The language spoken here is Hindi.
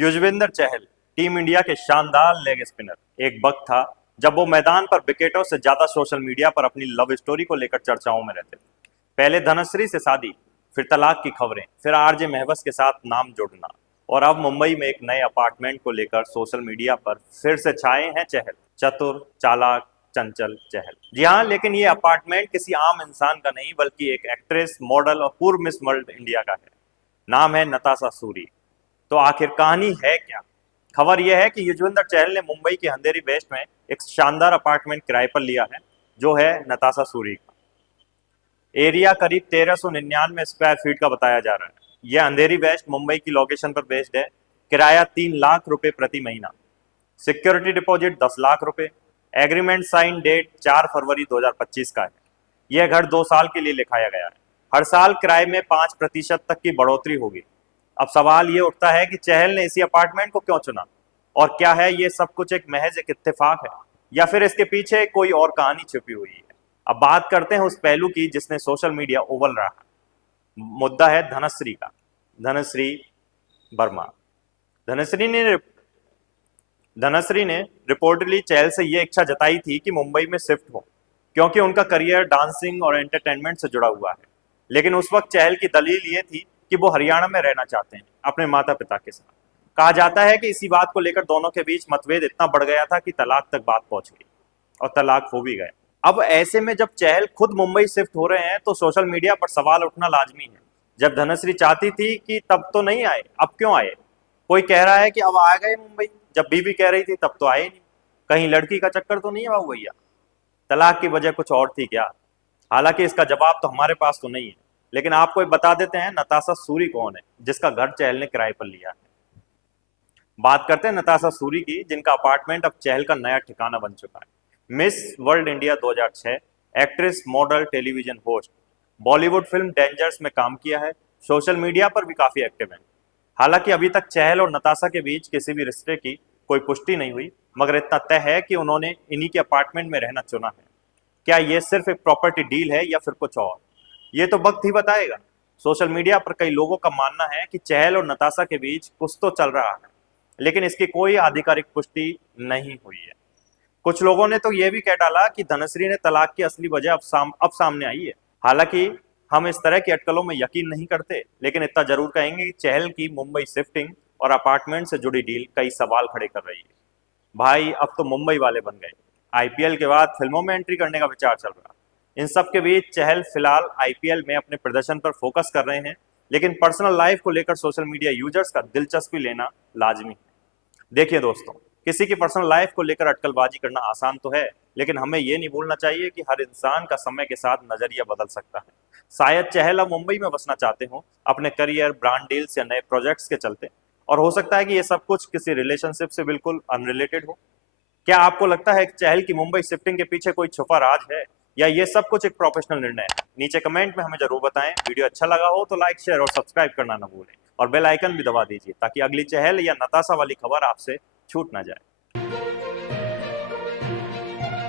युजवेंद्र चहल टीम इंडिया के शानदार लेग स्पिनर। एक वक्त था जब वो मैदान पर विकेटों से ज्यादा सोशल मीडिया पर अपनी लव स्टोरी को लेकर चर्चाओं में रहते थे। पहले धनश्री से शादी, फिर तलाक की खबरें, फिर आरजे महवस के साथ नाम जोड़ना, और अब मुंबई में एक नए अपार्टमेंट को लेकर सोशल मीडिया पर फिर से छाए हैं चहल। चतुर, चालाक, चंचल चहल। जी हाँ, लेकिन ये अपार्टमेंट किसी आम इंसान का नहीं बल्कि एक एक्ट्रेस, मॉडल और पूर्व मिस वर्ल्ड इंडिया का है। नाम है नताशा सूरी। तो आखिर कहानी है क्या? खबर यह है कि युजवेंद्र चहल ने मुंबई के अंधेरी वेस्ट में एक शानदार अपार्टमेंट किराए पर लिया है, जो है नताशा सूरी का। एरिया करीब 1399 स्क्वायर फीट का बताया जा रहा है। यह अंधेरी वेस्ट मुंबई की लोकेशन पर बेस्ड है। किराया 3 लाख रुपए प्रति महीना। सिक्योरिटी डिपॉजिट 10 लाख रुपए। एग्रीमेंट साइन डेट 4 फरवरी 2025 का है। यह घर 2 साल के लिए लिखाया गया है। हर साल किराए में 5% तक की बढ़ोतरी होगी। अब सवाल ये उठता है कि चहल ने इसी अपार्टमेंट को क्यों चुना, और क्या है ये सब कुछ एक महज एक इत्तेफाक है, या फिर इसके पीछे कोई और कहानी छिपी हुई है। अब बात करते हैं उस पहलू की जिसने सोशल मीडिया उबल रहा है। मुद्दा है धनश्री का। धनश्री वर्मा। धनश्री ने रिपोर्टली चहल से यह इच्छा जताई थी कि मुंबई में शिफ्ट हो, क्योंकि उनका करियर डांसिंग और एंटरटेनमेंट से जुड़ा हुआ है। लेकिन उस वक्त चहल की दलील ये थी कि वो हरियाणा में रहना चाहते हैं अपने माता पिता के साथ। कहा जाता है कि इसी बात को लेकर दोनों के बीच मतभेद इतना बढ़ गया था कि तलाक तक बात पहुंच गई, और तलाक हो भी गए। अब ऐसे में जब चहल खुद मुंबई शिफ्ट हो रहे हैं तो सोशल मीडिया पर सवाल उठना लाजमी है। जब धनश्री चाहती थी कि तब तो नहीं आए, अब क्यों आए? कोई कह रहा है कि अब आ गए मुंबई, जब बीवी कह रही थी तब तो आए नहीं। कहीं लड़की का चक्कर तो नहीं है बाबू भैया? तलाक की वजह कुछ और थी क्या? हालांकि इसका जवाब तो हमारे पास तो नहीं है, लेकिन आपको बता देते हैं नताशा सूरी कौन है, जिसका घर चहल ने किराए पर लिया है। बात करते हैं नताशा सूरी की, जिनका अपार्टमेंट अब चहल का नया ठिकाना बन चुका है। Miss world India 2006, actress, model, television host, Bollywood film dangers में काम किया है। सोशल मीडिया पर भी काफी एक्टिव है। हालांकि अभी तक चहल और नताशा के बीच किसी भी रिश्ते की कोई पुष्टि नहीं हुई, मगर इतना तय है कि उन्होंने इन्हीं के अपार्टमेंट में रहना चुना है। क्या ये सिर्फ एक प्रॉपर्टी डील है या फिर कुछ और? ये तो वक्त ही बताएगा। सोशल मीडिया पर कई लोगों का मानना है कि चहल और नताशा के बीच कुछ तो चल रहा है, लेकिन इसकी कोई आधिकारिक पुष्टि नहीं हुई है। कुछ लोगों ने तो यह भी कह डाला कि धनश्री ने तलाक की असली वजह अब सामने आई है। हालांकि हम इस तरह की अटकलों में यकीन नहीं करते, लेकिन इतना जरूर कहेंगे कि चहल की मुंबई शिफ्टिंग और अपार्टमेंट से जुड़ी डील कई सवाल खड़े कर रही है। भाई, अब तो मुंबई वाले बन गए। आईपीएल के बाद फिल्मों में एंट्री करने का विचार चल रहा। इन सब के बीच चहल फिलहाल आईपीएल में अपने प्रदर्शन पर फोकस कर रहे हैं, लेकिन पर्सनल लाइफ को लेकर सोशल मीडिया यूजर्स का दिलचस्पी लेना लाजमी है। देखिए दोस्तों, किसी की पर्सनल लाइफ को लेकर अटकलबाजी करना आसान तो है, लेकिन हमें यह नहीं भूलना चाहिए कि हर इंसान का समय के साथ नजरिया बदल सकता है। शायद चहल अब मुंबई में बसना चाहते हो अपने करियर, ब्रांड डील्स या नए प्रोजेक्ट्स के चलते, और हो सकता है कि ये सब कुछ किसी रिलेशनशिप से बिल्कुल अनरिलेटेड हो। क्या आपको लगता है कि चहल की मुंबई शिफ्टिंग के पीछे कोई छुपा राज है, या ये सब कुछ एक प्रोफेशनल निर्णय है? नीचे कमेंट में हमें जरूर बताएं। वीडियो अच्छा लगा हो तो लाइक, शेयर और सब्सक्राइब करना ना भूलें, और बेल आइकन भी दबा दीजिए ताकि अगली चहल या नताशा वाली खबर आपसे छूट ना जाए।